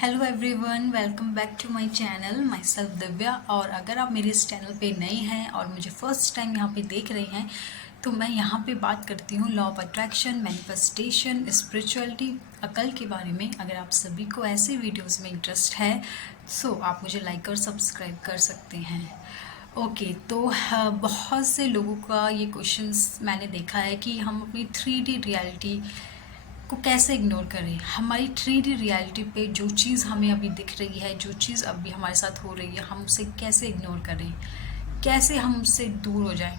Hello everyone, welcome back to my channel. Myself Divya. और अगर आप मेरे इस चैनल पे नए हैं और मुझे फर्स्ट टाइम यहाँ पे देख रहे हैं तो मैं यहाँ पे बात करती हूँ law of attraction, manifestation, spirituality, अकल के बारे में। अगर आप सभी को ऐसे वीडियोस में इंटरेस्ट है सो आप मुझे लाइक और सब्सक्राइब कर सकते हैं। ओके, तो बहुत से लोगों का ये क्वेश्चंस मैंने देखा है कि हम अपनी 3D रियलिटी को कैसे इग्नोर करें। हमारी 3D रियलिटी पे जो चीज़ हमें अभी दिख रही है, जो चीज़ अभी हमारे साथ हो रही है, हम उसे कैसे इग्नोर करें, कैसे हम उससे दूर हो जाएं।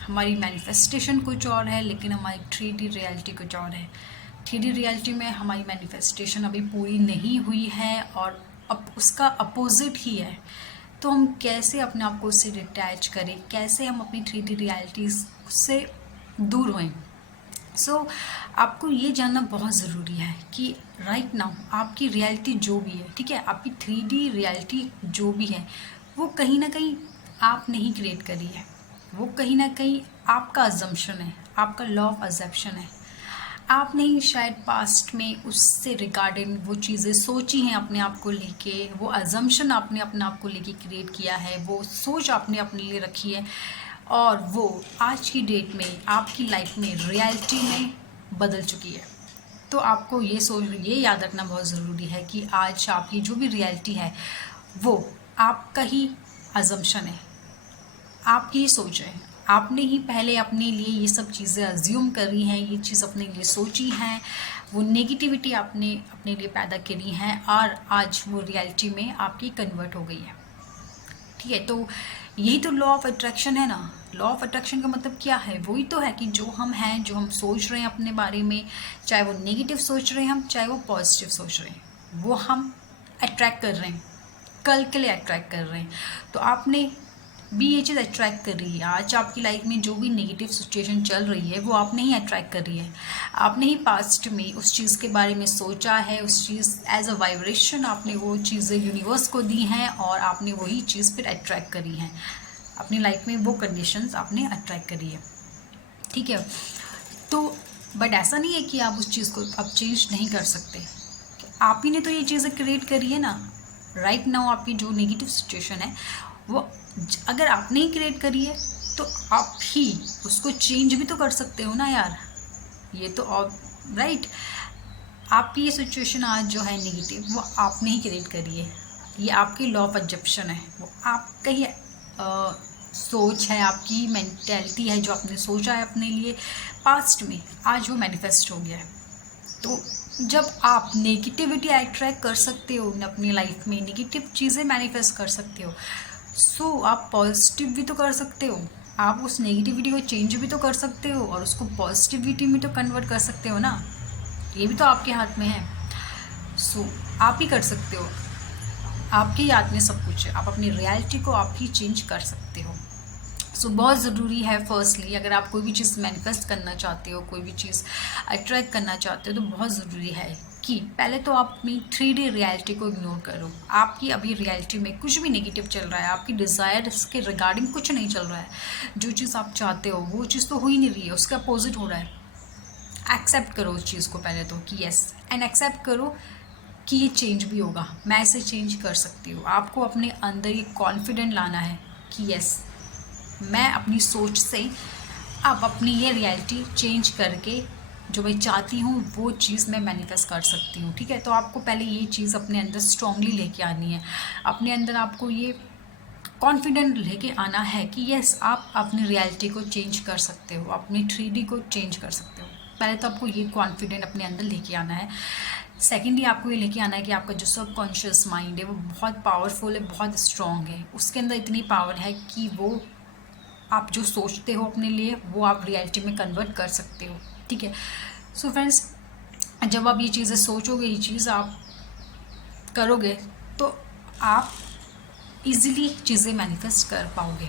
हमारी मैनिफेस्टेशन कुछ और है लेकिन हमारी 3D रियलिटी कुछ और है। 3D रियलिटी में हमारी मैनिफेस्टेशन अभी पूरी नहीं हुई है और अब उसका अपोजिट ही है। तो हम कैसे अपने आप को उससे डिटैच करें, कैसे हम अपनी 3D रियलिटी से दूर होएं। आपको ये जानना बहुत ज़रूरी है कि राइट नाउ आपकी रियलिटी जो भी है, ठीक है, आपकी 3D रियलिटी जो भी है वो कहीं ना कहीं आप नहीं क्रिएट करी है। वो कहीं ना कहीं आपका अजम्पशन है, आपका लॉ ऑफ अजम्पशन है। आपने ही शायद पास्ट में उससे रिगार्डिंग वो चीज़ें सोची हैं अपने आप को लेके, वो अजम्पशन आपने अपने आप को लेके क्रिएट किया है, वो सोच आपने अपने लिए रखी है और वो आज की डेट में आपकी लाइफ में रियलिटी में बदल चुकी है। तो आपको ये याद रखना बहुत ज़रूरी है कि आज आपकी जो भी रियलिटी है वो आपका ही अजम्पशन है, आपकी ही सोच है। आपने ही पहले अपने लिए ये सब चीज़ें अज्यूम करी हैं, ये चीज़ अपने लिए सोची हैं, वो नेगेटिविटी आपने अपने लिए पैदा करी हैं और आज वो रियलिटी में आपकी कन्वर्ट हो गई है। ठीक है, तो यही तो लॉ ऑफ अट्रैक्शन है ना। लॉ ऑफ अट्रैक्शन का मतलब क्या है? वही तो है कि जो हम हैं, जो हम सोच रहे हैं अपने बारे में, चाहे वो नेगेटिव सोच रहे हैं हम, चाहे वो पॉजिटिव सोच रहे हैं, वो हम अट्रैक्ट कर रहे हैं, कल के लिए अट्रैक्ट कर रहे हैं। तो आपने भी ये चीज़ अट्रैक्ट कर रही है। आज आपकी लाइफ में जो भी नेगेटिव सिचुएशन चल रही है वो आपने ही अट्रैक्ट कर रही है। आपने ही पास्ट में उस चीज़ के बारे में सोचा है, उस चीज़ एज अ वाइब्रेशन आपने वो चीज़ें यूनिवर्स को दी हैं और आपने वही चीज़ फिर अट्रैक्ट करी है अपनी लाइफ में, वो कंडीशंस आपने अट्रैक्ट करी है। ठीक है, तो बट ऐसा नहीं है कि आप उस चीज़ को अब चेंज नहीं कर सकते। आप ही ने तो ये चीज़ें क्रिएट करी है ना। राइट नाउ आपकी जो नेगेटिव सिचुएशन है वो अगर आपने ही क्रिएट करी है तो आप ही उसको चेंज भी तो कर सकते हो ना यार। ये तो राइट, आपकी ये सिचुएशन आज जो है नेगेटिव वो आपने ही क्रिएट करी है। ये आपकी लॉ ऑफ एडजप्शन है, वो आपका ही सोच है, आपकी मेंटेलिटी है जो आपने सोचा है अपने लिए पास्ट में, आज वो मैनिफेस्ट हो गया है। तो जब आप नेगेटिविटी अट्रैक्ट कर सकते हो अपनी लाइफ में, नेगेटिव चीज़ें मैनिफेस्ट कर सकते हो, सो आप पॉजिटिव भी तो कर सकते हो। आप उस नेगेटिविटी को चेंज भी तो कर सकते हो और उसको पॉजिटिविटी में तो कन्वर्ट कर सकते हो ना। ये भी तो आपके हाथ में है। सो आप ही कर सकते हो, आपके ही हाथ में सब कुछ है। आप अपनी रियलिटी को आप ही चेंज कर सकते हो। सो बहुत ज़रूरी है, फर्स्टली अगर आप कोई भी चीज़ मैनिफेस्ट करना चाहते हो, कोई भी चीज़ अट्रैक्ट करना चाहते हो, तो बहुत ज़रूरी है कि पहले तो आप अपनी 3D रियलिटी को इग्नोर करो। आपकी अभी रियलिटी में कुछ भी नेगेटिव चल रहा है, आपकी डिज़ायर्स के रिगार्डिंग कुछ नहीं चल रहा है, जो चीज़ आप चाहते हो वो चीज़ तो हो ही नहीं रही है, उसका अपोजिट हो रहा है। एक्सेप्ट करो उस चीज़ को पहले तो कि येस, एंड एक्सेप्ट करो कि ये चेंज भी होगा, मैं इसे चेंज कर सकती हूँ। आपको अपने अंदर ये कॉन्फिडेंट लाना है कि येस, मैं अपनी सोच से अब अपनी ये रियलिटी चेंज करके जो मैं चाहती हूँ वो चीज़ मैं मैनिफेस्ट कर सकती हूँ। ठीक है, तो आपको पहले ये चीज़ अपने अंदर स्ट्रांगली लेके आनी है। अपने अंदर आपको ये कॉन्फिडेंट लेके आना है कि यस, आप अपनी रियलिटी को चेंज कर सकते हो, अपनी 3D को चेंज कर सकते हो। पहले तो आपको ये कॉन्फिडेंट अपने अंदर लेके आना है। सेकेंडली आपको ये लेके आना है कि आपका जो सबकॉन्शियस माइंड है वो बहुत पावरफुल है, बहुत स्ट्रॉन्ग है। उसके अंदर इतनी पावर है कि वो आप जो सोचते हो अपने लिए वो आप रियलिटी में कन्वर्ट कर सकते हो। ठीक है, सो फ्रेंड्स, जब आप ये चीज़ें सोचोगे, ये चीज़ आप करोगे तो आप इजीली चीज़ें मैनिफेस्ट कर पाओगे।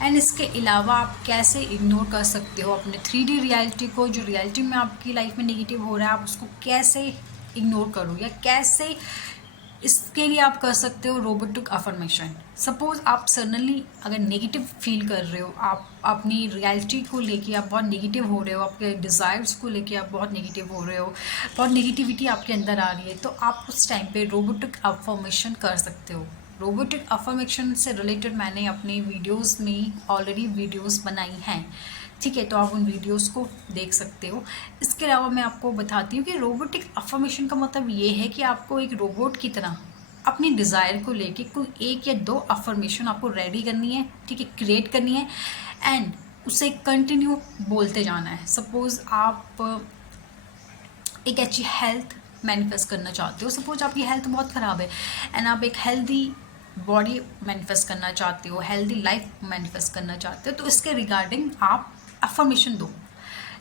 एंड इसके अलावा आप कैसे इग्नोर कर सकते हो अपने 3D रियलिटी को, जो रियलिटी में आपकी लाइफ में नेगेटिव हो रहा है, आप उसको कैसे इग्नोर करो या कैसे इसके लिए आप कर सकते हो रोबोटिक अफर्मेशन। सपोज आप सडनली अगर नेगेटिव फील कर रहे हो, आप अपनी रियलिटी को लेके आप बहुत नेगेटिव हो रहे हो, आपके डिज़ायर्स को लेके आप बहुत नेगेटिव हो रहे हो, बहुत नेगेटिविटी आपके अंदर आ रही है, तो आप उस टाइम पे रोबोटिक अफर्मेशन कर सकते हो। रोबोटिक अफर्मेशन से रिलेटेड मैंने अपने वीडियोस में ऑलरेडी वीडियोस बनाई हैं, ठीक है, तो आप उन वीडियोस को देख सकते हो। इसके अलावा मैं आपको बताती हूँ कि रोबोटिक अफर्मेशन का मतलब ये है कि आपको एक रोबोट की तरह अपनी डिज़ायर को लेके कोई 1 या 2 अफर्मेशन आपको रेडी करनी है, ठीक है, क्रिएट करनी है एंड उसे कंटिन्यू बोलते जाना है। सपोज़ आप एक अच्छी हेल्थ मैनिफेस्ट करना चाहते हो, सपोज आपकी हेल्थ बहुत ख़राब है एंड आप एक हेल्दी बॉडी मैनिफेस्ट करना चाहते हो, हेल्दी लाइफ मैनिफेस्ट करना चाहते हो, तो इसके रिगार्डिंग आप अफर्मेशन दो,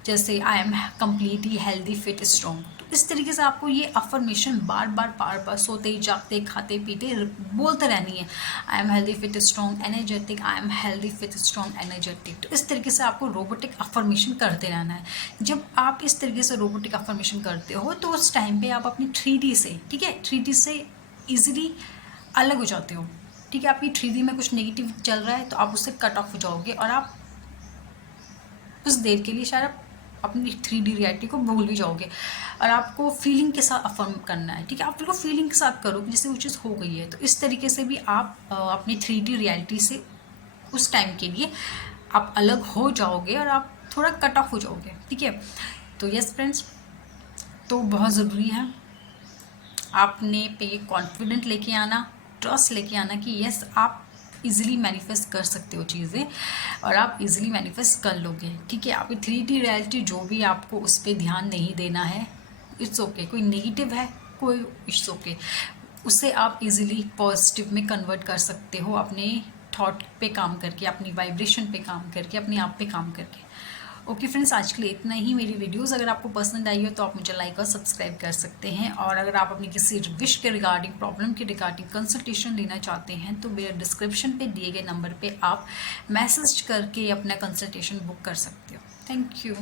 जैसे I am completely healthy fit strong. तो इस तरीके से आपको ये अफर्मेशन बार बार सोते जागते खाते पीते बोलते रहनी है। I am healthy fit strong energetic, I am healthy fit strong energetic. तो इस तरीके से आपको रोबोटिक अफर्मेशन करते रहना है। जब आप इस तरीके से रोबोटिक अफर्मेशन करते हो तो उस टाइम पे आप अपनी 3D से, ठीक है, 3D से ईजिली अलग हो जाते हो, ठीक है। आपकी 3D में कुछ नेगेटिव चल रहा है तो आप उससे कट ऑफ हो जाओगे और आप कुछ देर के लिए शायद आप अपनी 3D रियलिटी को भूल भी जाओगे और आपको फीलिंग के साथ अफर्म करना है, ठीक है। आप बिल्कुल फीलिंग के साथ करो कि जैसे वो चीज़ हो गई है। तो इस तरीके से भी आप अपनी 3D रियलिटी से उस टाइम के लिए आप अलग हो जाओगे और आप थोड़ा कट ऑफ हो जाओगे, ठीक है। तो यस फ्रेंड्स, तो बहुत ज़रूरी है आपने पे कॉन्फिडेंट लेके आना, ट्रस्ट लेके आना कि यस आप इजीली मैनिफेस्ट कर सकते हो चीज़ें और आप इजीली मैनिफेस्ट कर लोगे, ठीक है। आपकी 3D रियलिटी जो भी आपको उस पर ध्यान नहीं देना है, इट्स ओके। कोई नेगेटिव है, कोई इट्स ओके, उससे आप इजीली पॉजिटिव में कन्वर्ट कर सकते हो अपने थॉट पे काम करके, अपनी वाइब्रेशन पे काम करके, अपने आप पे काम करके। ओके फ्रेंड्स, आज के लिए इतना ही। मेरी वीडियोस अगर आपको पसंद आई हो तो आप मुझे लाइक और सब्सक्राइब कर सकते हैं, और अगर आप अपनी किसी विश के रिगार्डिंग, प्रॉब्लम के रिगार्डिंग कंसल्टेशन लेना चाहते हैं तो मेरे डिस्क्रिप्शन पे दिए गए नंबर पे आप मैसेज करके अपना कंसल्टेशन बुक कर सकते हो। Thank you.